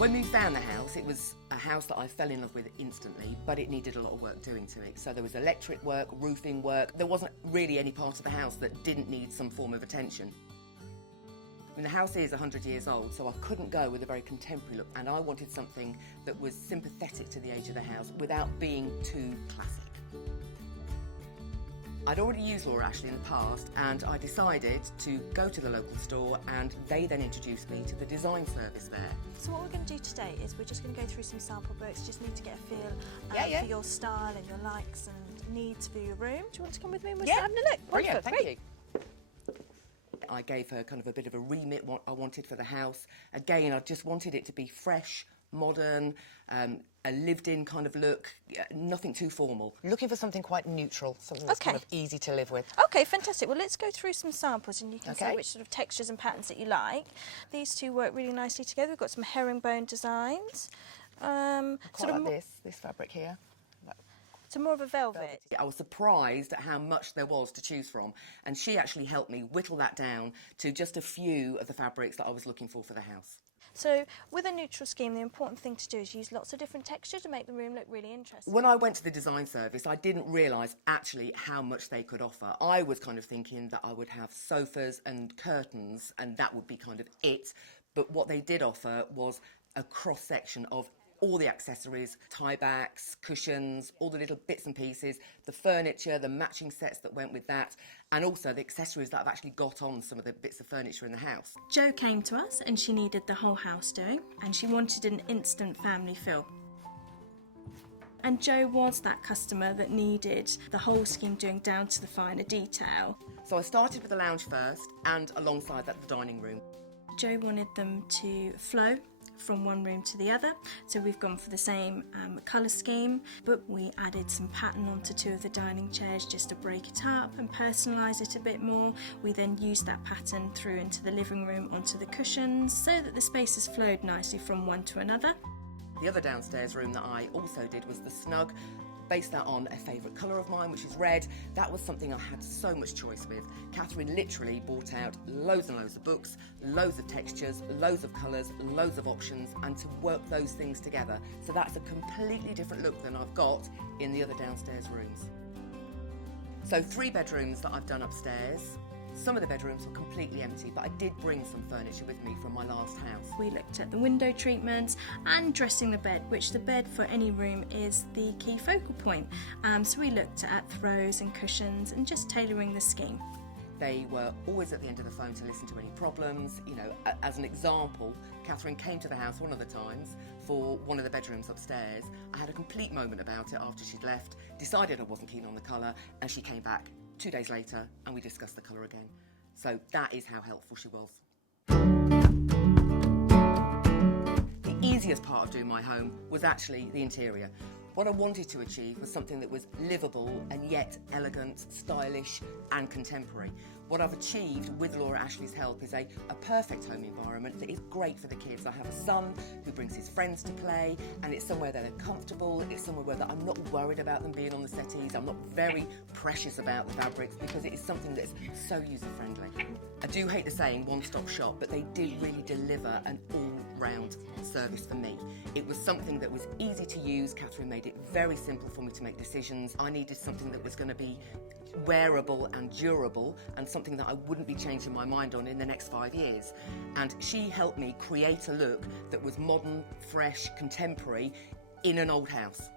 When we found the house, it was a house that I fell in love with instantly, but it needed a lot of work doing to it. So there was electric work, roofing work. There wasn't really any part of the house that didn't need some form of attention. I mean, the house is 100 years old, so I couldn't go with a very contemporary look, and I wanted something that was sympathetic to the age of the house without being too classic. I'd already used Laura Ashley in the past, and I decided to go to the local store, and they then introduced me to the design service there. So what we're going to do today is we're just going to go through some sample books, just need to get a feel for your style and your likes and needs for your room. Do you want to come with me and we'll start having a look? Brilliant, thank you. I gave her kind of a bit of a remit, what I wanted for the house. Again, I just wanted it to be fresh, modern, a lived-in kind of look, nothing too formal. Looking for something quite neutral, something that's kind of easy to live with. Okay, fantastic. Well, let's go through some samples and you can say which sort of textures and patterns that you like. These two work really nicely together. We've got some herringbone designs. Quite like this fabric here. So more of a velvet. I was surprised at how much there was to choose from, and she actually helped me whittle that down to just a few of the fabrics that I was looking for the house. So with a neutral scheme, the important thing to do is use lots of different textures to make the room look really interesting. When I went to the design service, I didn't realise actually how much they could offer. I was kind of thinking that I would have sofas and curtains and that would be kind of it, but what they did offer was a cross-section of all the accessories, tie backs, cushions, all the little bits and pieces, the furniture, the matching sets that went with that, and also the accessories that I've actually got on some of the bits of furniture in the house. Jo came to us and she needed the whole house doing, and she wanted an instant family feel. And Jo was that customer that needed the whole scheme doing down to the finer detail. So I started with the lounge first, and alongside that the dining room. Jo wanted them to flow from one room to the other, so we've gone for the same colour scheme, but we added some pattern onto two of the dining chairs just to break it up and personalise it a bit more. We then used that pattern through into the living room onto the cushions so that the spaces flowed nicely from one to another. The other downstairs room that I also did was the snug. Based that on a favourite colour of mine, which is red. That was something I had so much choice with. Catherine literally brought out loads and loads of books, loads of textures, loads of colours, loads of options, and to work those things together. So that's a completely different look than I've got in the other downstairs rooms. So 3 bedrooms that I've done upstairs. Some of the bedrooms were completely empty, but I did bring some furniture with me from my last house. We looked at the window treatments and dressing the bed, which the bed for any room is the key focal point. So we looked at throws and cushions and just tailoring the scheme. They were always at the end of the phone to listen to any problems. You know, as an example, Catherine came to the house one of the times for one of the bedrooms upstairs. I had a complete moment about it after she'd left, decided I wasn't keen on the colour, and she came back 2 days later and we discussed the colour again. So that is how helpful she was. The easiest part of doing my home was actually the interior. What I wanted to achieve was something that was livable and yet elegant, stylish and contemporary. What I've achieved with Laura Ashley's help is a perfect home environment that is great for the kids. I have a son who brings his friends to play, and it's somewhere that they're comfortable, it's somewhere where I'm not worried about them being on the settees, I'm not very precious about the fabrics because it is something that's so user-friendly. I do hate the saying one-stop shop, but they did really deliver an all-round service for me. It was something that was easy to use. Catherine made it very simple for me to make decisions. I needed something that was going to be wearable and durable and something that I wouldn't be changing my mind on in the next 5 years. And she helped me create a look that was modern, fresh, contemporary in an old house.